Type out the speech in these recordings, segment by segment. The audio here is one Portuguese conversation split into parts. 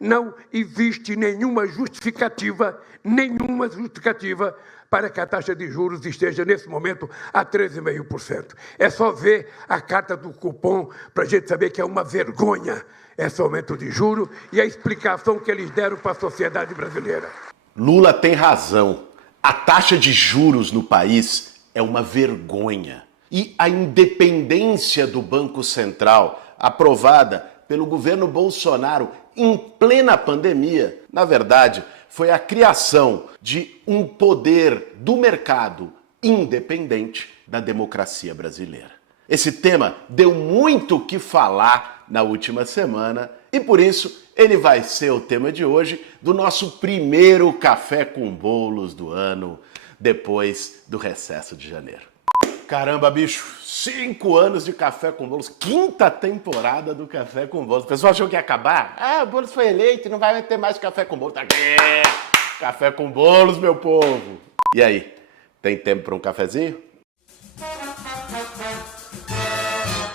Não existe nenhuma justificativa para que a taxa de juros esteja, nesse momento, a 13,5%. É só ver a carta do cupom para a gente saber que é uma vergonha esse aumento de juros e a explicação que eles deram para a sociedade brasileira. Lula tem razão. A taxa de juros no país é uma vergonha. E a independência do Banco Central, aprovada pelo governo Bolsonaro em plena pandemia, na verdade, foi a criação de um poder do mercado independente da democracia brasileira. Esse tema deu muito o que falar na última semana e por isso ele vai ser o tema de hoje do nosso primeiro Café com Bolos do ano, depois do recesso de janeiro. Caramba, bicho, 5 anos de Café com Bolos, 5ª temporada do Café com Bolos. O pessoal achou que ia acabar? Ah, o Bolos foi eleito e não vai ter mais Café com Bolos. Tá aqui, Café com Bolos, meu povo. E aí, tem tempo para um cafezinho?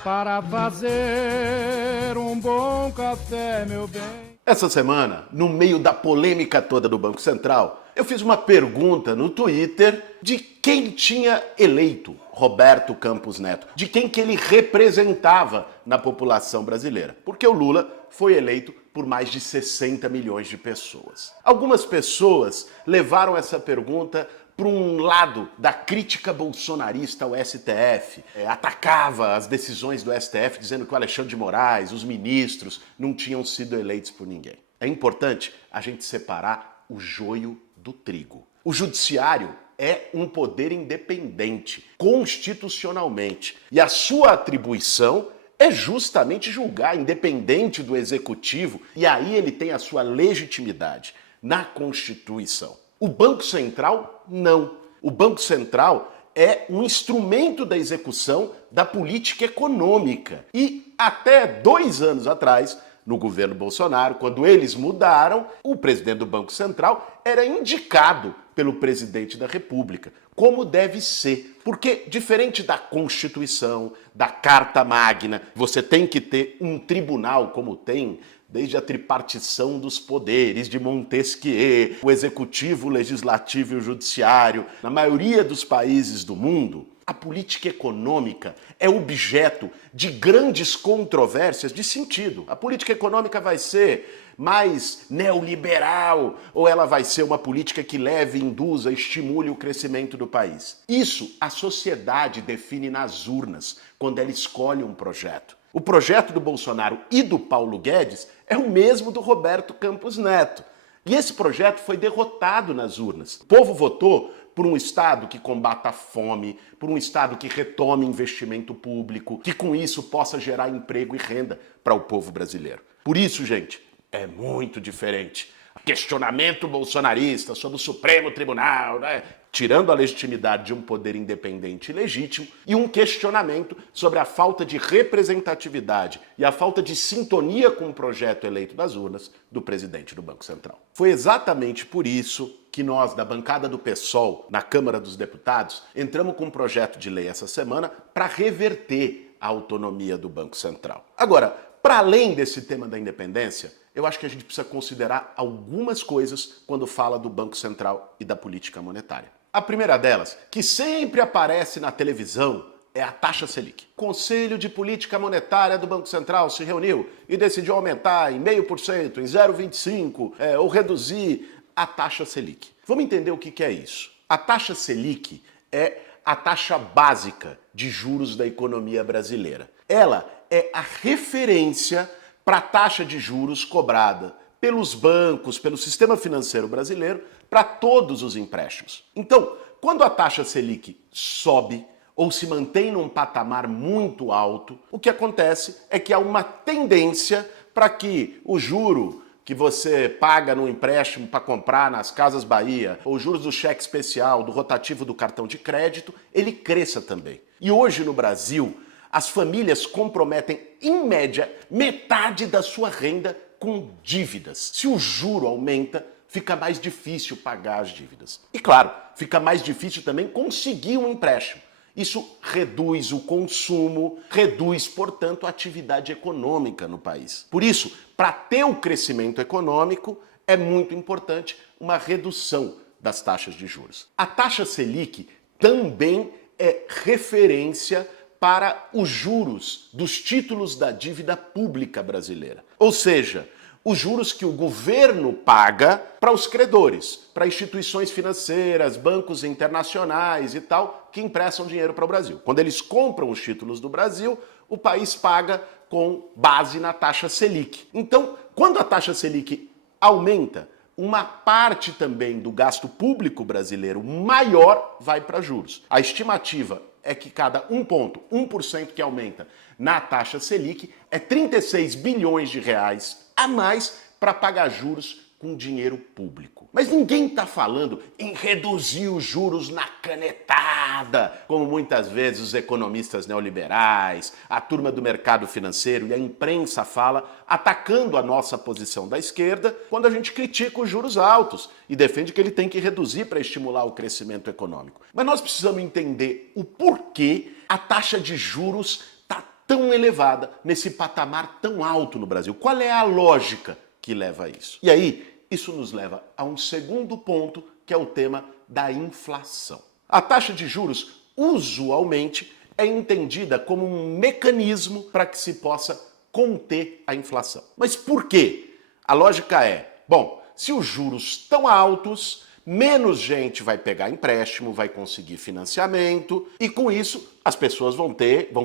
Para fazer um bom café, meu bem. Essa semana, no meio da polêmica toda do Banco Central, eu fiz uma pergunta no Twitter de quem tinha eleito Roberto Campos Neto, de quem que ele representava na população brasileira. Porque o Lula foi eleito por mais de 60 milhões de pessoas. Algumas pessoas levaram essa pergunta para um lado da crítica bolsonarista ao STF, atacava as decisões do STF, dizendo que o Alexandre de Moraes, os ministros, não tinham sido eleitos por ninguém. É importante a gente separar o joio do trigo. O judiciário é um poder independente, constitucionalmente, e a sua atribuição é justamente julgar, independente do executivo, e aí ele tem a sua legitimidade na Constituição. O Banco Central, não. O Banco Central é um instrumento da execução da política econômica. E até 2 anos atrás, no governo Bolsonaro, quando eles mudaram, o presidente do Banco Central era indicado pelo presidente da República, como deve ser. Porque, diferente da Constituição, da Carta Magna, você tem que ter um tribunal como tem desde a tripartição dos poderes de Montesquieu, o executivo, o legislativo e o judiciário. Na maioria dos países do mundo, a política econômica é objeto de grandes controvérsias de sentido. A política econômica vai ser mais neoliberal ou ela vai ser uma política que leve, induza, estimule o crescimento do país? Isso a sociedade define nas urnas, quando ela escolhe um projeto. O projeto do Bolsonaro e do Paulo Guedes é o mesmo do Roberto Campos Neto. E esse projeto foi derrotado nas urnas. O povo votou por um Estado que combata a fome, por um Estado que retome investimento público, que com isso possa gerar emprego e renda para o povo brasileiro. Por isso, gente, é muito diferente. Questionamento bolsonarista sobre o Supremo Tribunal, né? Tirando a legitimidade de um poder independente e legítimo, e um questionamento sobre a falta de representatividade e a falta de sintonia com o projeto eleito das urnas do presidente do Banco Central. Foi exatamente por isso que nós, da bancada do PSOL, na Câmara dos Deputados, entramos com um projeto de lei essa semana para reverter a autonomia do Banco Central. Agora, para além desse tema da independência, eu acho que a gente precisa considerar algumas coisas quando fala do Banco Central e da política monetária. A primeira delas, que sempre aparece na televisão, é a taxa Selic. O Conselho de Política Monetária do Banco Central se reuniu e decidiu aumentar em 0,5%, em 0,25%, ou reduzir a taxa Selic. Vamos entender o que é isso. A taxa Selic é a taxa básica de juros da economia brasileira. Ela é a referência para a taxa de juros cobrada pelos bancos, pelo sistema financeiro brasileiro, para todos os empréstimos. Então, quando a taxa Selic sobe ou se mantém num patamar muito alto, o que acontece é que há uma tendência para que o juro que você paga no empréstimo para comprar nas Casas Bahia, ou juros do cheque especial, do rotativo do cartão de crédito, ele cresça também. E hoje no Brasil, as famílias comprometem, em média, metade da sua renda com dívidas. Se o juro aumenta, fica mais difícil pagar as dívidas. E claro, fica mais difícil também conseguir um empréstimo. Isso reduz o consumo, reduz, portanto, a atividade econômica no país. Por isso, para ter o crescimento econômico, é muito importante uma redução das taxas de juros. A taxa Selic também é referência para os juros dos títulos da dívida pública brasileira. Ou seja, os juros que o governo paga para os credores, para instituições financeiras, bancos internacionais e tal, que emprestam dinheiro para o Brasil. Quando eles compram os títulos do Brasil, o país paga com base na taxa Selic. Então, quando a taxa Selic aumenta, uma parte também do gasto público brasileiro maior vai para juros. A estimativa é que cada 1% que aumenta na taxa Selic é 36 bilhões de reais a mais para pagar juros com dinheiro público. Mas ninguém está falando em reduzir os juros na canetada, como muitas vezes os economistas neoliberais, a turma do mercado financeiro e a imprensa fala, atacando a nossa posição da esquerda quando a gente critica os juros altos e defende que ele tem que reduzir para estimular o crescimento econômico. Mas nós precisamos entender o porquê a taxa de juros está tão elevada, nesse patamar tão alto no Brasil. Qual é a lógica que leva a isso? E aí, isso nos leva a um segundo ponto, que é o tema da inflação. A taxa de juros, usualmente, é entendida como um mecanismo para que se possa conter a inflação. Mas por quê? A lógica é, bom, se os juros estão altos, menos gente vai pegar empréstimo, vai conseguir financiamento e com isso as pessoas vão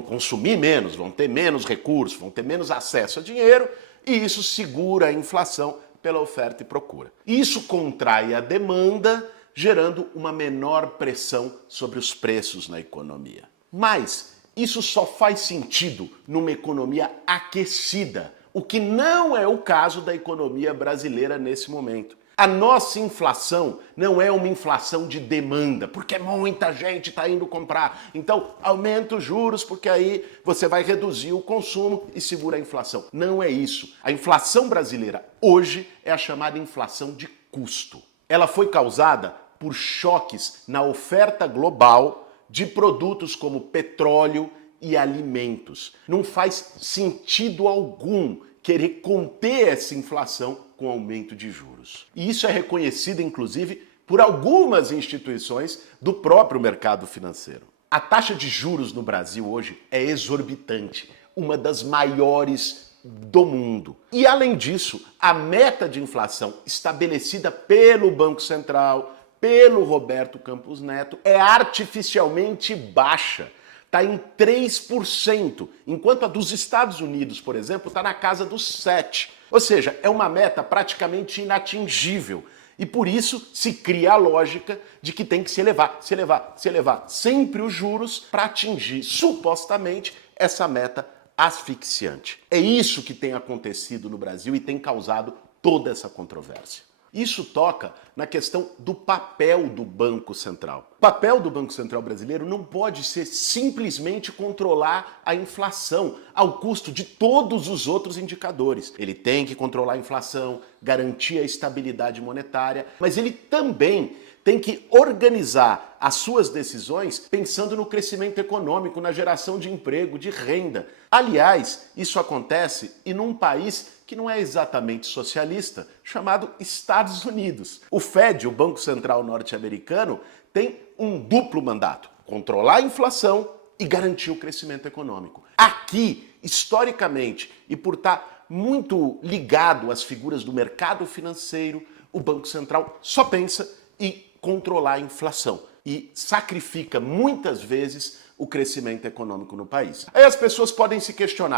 consumir menos, vão ter menos recursos, vão ter menos acesso a dinheiro e isso segura a inflação pela oferta e procura. Isso contrai a demanda, gerando uma menor pressão sobre os preços na economia. Mas isso só faz sentido numa economia aquecida, o que não é o caso da economia brasileira nesse momento. A nossa inflação não é uma inflação de demanda, porque muita gente está indo comprar. Então, aumenta os juros, porque aí você vai reduzir o consumo e segura a inflação. Não é isso. A inflação brasileira hoje é a chamada inflação de custo. Ela foi causada por choques na oferta global de produtos como petróleo e alimentos. Não faz sentido algum querer conter essa inflação com aumento de juros. E isso é reconhecido, inclusive, por algumas instituições do próprio mercado financeiro. A taxa de juros no Brasil hoje é exorbitante, uma das maiores do mundo. E, além disso, a meta de inflação estabelecida pelo Banco Central, pelo Roberto Campos Neto, é artificialmente baixa. Está em 3%, enquanto a dos Estados Unidos, por exemplo, está na casa dos 7%. Ou seja, é uma meta praticamente inatingível. E por isso se cria a lógica de que tem que se elevar sempre os juros para atingir, supostamente, essa meta asfixiante. É isso que tem acontecido no Brasil e tem causado toda essa controvérsia. Isso toca na questão do papel do Banco Central. O papel do Banco Central brasileiro não pode ser simplesmente controlar a inflação ao custo de todos os outros indicadores. Ele tem que controlar a inflação, garantir a estabilidade monetária, mas ele também tem que organizar as suas decisões pensando no crescimento econômico, na geração de emprego, de renda. Aliás, isso acontece e num país que não é exatamente socialista, chamado Estados Unidos. O Fed, o Banco Central norte-americano, tem um duplo mandato: controlar a inflação e garantir o crescimento econômico. Aqui, historicamente, e por estar muito ligado às figuras do mercado financeiro, o Banco Central só pensa em controlar a inflação e sacrifica muitas vezes o crescimento econômico no país. Aí as pessoas podem se questionar: